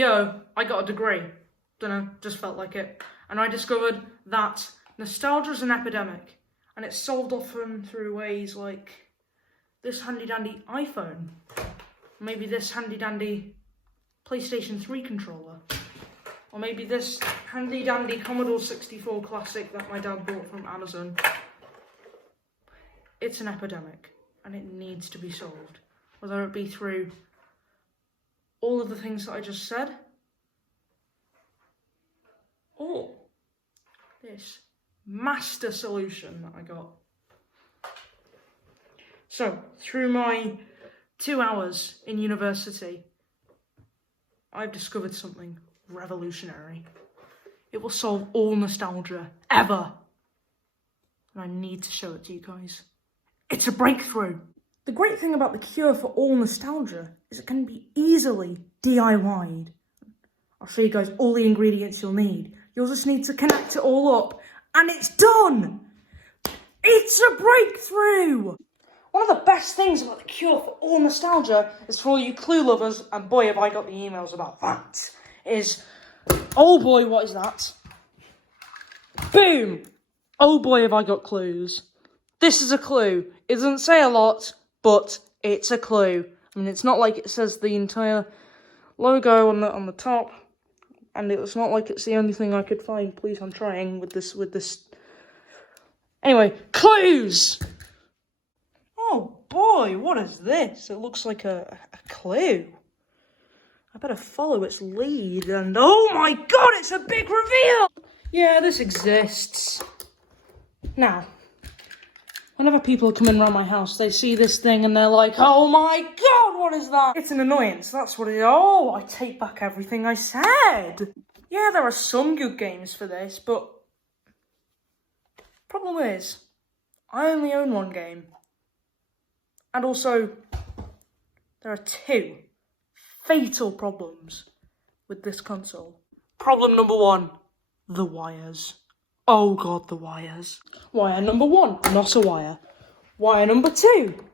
go, I got a degree. Dunno, just felt like it. And I discovered that nostalgia is an epidemic. And it's solved often through ways like this handy-dandy iPhone. Maybe this handy-dandy PlayStation 3 controller. Or maybe this handy-dandy Commodore 64 Classic that my dad bought from Amazon. It's an epidemic, and it needs to be solved. Whether it be through all of the things that I just said, or this master solution that I got. So, through my 2 hours in university, I've discovered something revolutionary. It will solve all nostalgia, ever. And I need to show it to you guys. It's a breakthrough. The great thing about the cure for all nostalgia is it can be easily DIY'd. I'll show you guys all the ingredients you'll need. You'll just need to connect it all up, and it's done! It's a breakthrough! One of the best things about the cure for all nostalgia is for all you Clue lovers, and boy have I got the emails about that, is, oh boy, what is that? Boom! Oh boy have I got clues. This is a clue. It doesn't say a lot, but it's a clue. I mean, it's not like it says the entire logo on the top, and it's not like it's the only thing I could find. Please, I'm trying with this. Anyway, clues! Oh boy, what is this? It looks like a clue. I better follow its lead, and oh my god, it's a big reveal! Yeah, this exists. Now, whenever people come in around my house, they see this thing and they're like, oh my god, what is that? It's an annoyance, that's what it is. Oh, I take back everything I said. Yeah, there are some good games for this, but problem is, I only own one game. And also, there are two fatal problems with this console. Problem number one, the wires. Oh god, the wires. Wire number one, not a wire. Wire number two,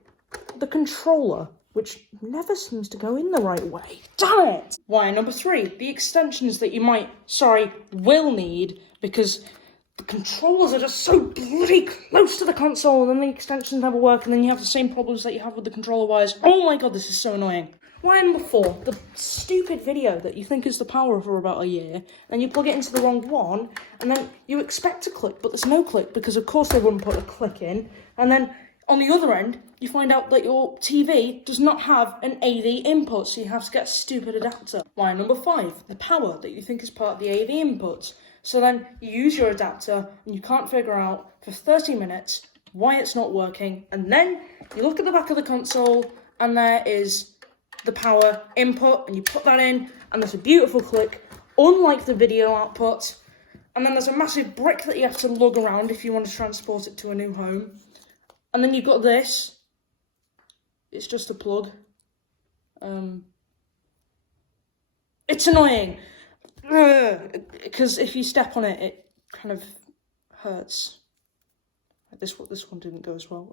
the controller, which never seems to go in the right way. Damn it! Wire number three, the extensions that you will need, because the controllers are just so bloody close to the console, and then the extensions never work, and then you have the same problems that you have with the controller wires. Oh my god, this is so annoying. Wire number four, the stupid video that you think is the power for about a year, and you plug it into the wrong one, and then you expect a click, but there's no click, because of course they wouldn't put a click in, and then on the other end, you find out that your TV does not have an AV input, so you have to get a stupid adapter. Wire number five, the power that you think is part of the AV input. So then you use your adapter, and you can't figure out for 30 minutes why it's not working, and then you look at the back of the console, and there is the power input, and you put that in, and there's a beautiful click, unlike the video output, and then there's a massive brick that you have to lug around if you want to transport it to a new home, and then you've got this, it's just a plug, it's annoying, because if you step on it, it kind of hurts. This one didn't go as well.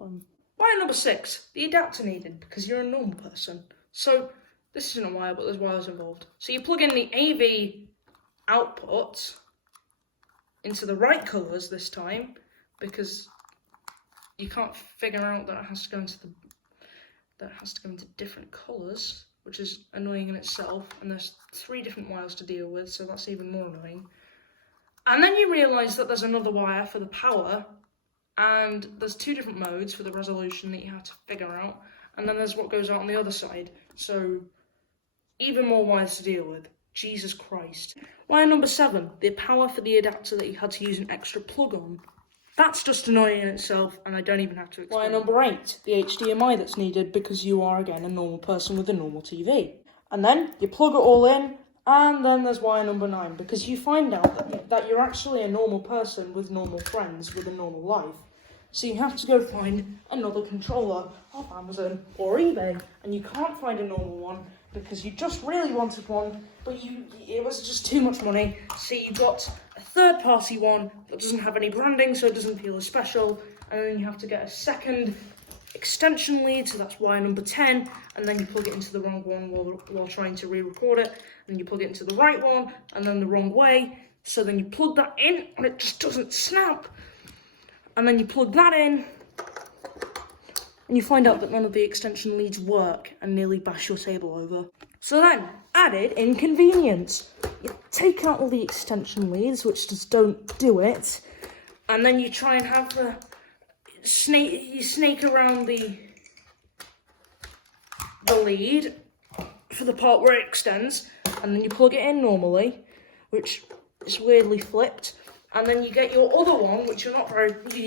Wire number six, the adapter needed, because you're a normal person. So, this isn't a wire, but there's wires involved. So you plug in the AV output into the right colours this time, because you can't figure out that it has to go into different colours, which is annoying in itself, and there's 3 different wires to deal with, so that's even more annoying. And then you realise that there's another wire for the power, and there's 2 different modes for the resolution that you have to figure out, and then there's what goes out on the other side, so even more wires to deal with. Jesus Christ. Wire number 7, the power for the adapter that you had to use an extra plug on. That's just annoying in itself, and I don't even have to explain. Wire number 8, the HDMI that's needed because you are, again, a normal person with a normal TV. And then you plug it all in, and then there's wire number 9, because you find out that you're actually a normal person with normal friends with a normal life. So you have to go find another controller off Amazon or eBay, and you can't find a normal one because you just really wanted one, but it was just too much money, so you got a third-party one that doesn't have any branding, so it doesn't feel as special, and then you have to get a second extension lead, so that's wire number 10, and then you plug it into the wrong one while trying to re-record it, and you plug it into the right one, and then the wrong way, so then you plug that in, and it just doesn't snap, and then you plug that in, and you find out that none of the extension leads work, and nearly bash your table over. So then, added inconvenience. You take out all the extension leads, which just don't do it, and then you try and have the snake around the lead for the part where it extends, and then you plug it in normally, which is weirdly flipped, and then you get your other one, which you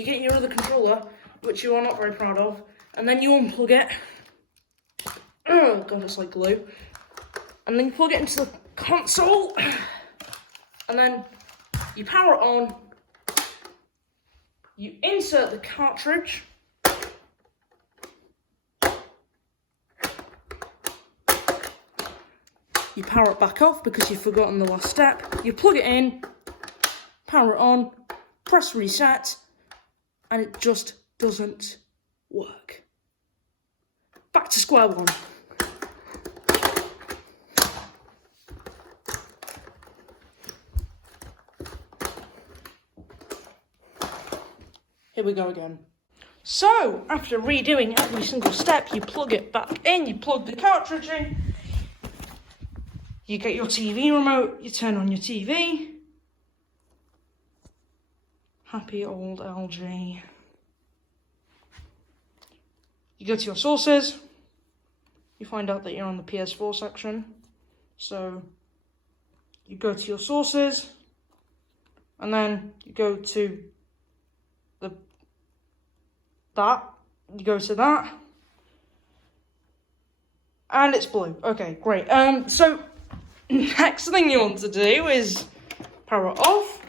get your other controller, which you are not very proud of, and then you unplug it. Oh god, it's like glue. And then you plug it into the console, and then you power it on. You insert the cartridge, you power it back off because you've forgotten the last step, you plug it in, power it on, press reset, and it just doesn't work. Back to square one. Here we go again. So, after redoing every single step, you plug it back in, you plug the cartridge in, you get your TV remote, you turn on your TV. Happy old LG. You go to your sources, you find out that you're on the PS4 section. So, you go to your sources, and then you go to you go to that, and it's blue. Okay, great. So next thing you want to do is power it off.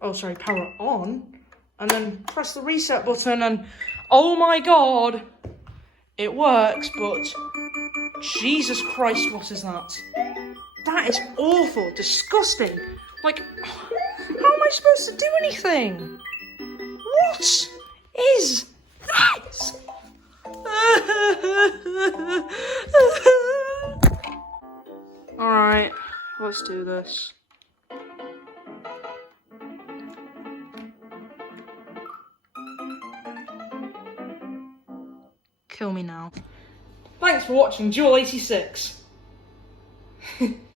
Oh, sorry, power it on, and then press the reset button, and oh my god, it works, but Jesus Christ, what is that? That is awful, disgusting. Like, how am I supposed to do anything? What is that? Alright, let's do this. Kill me now. Thanks for watching Duel 86.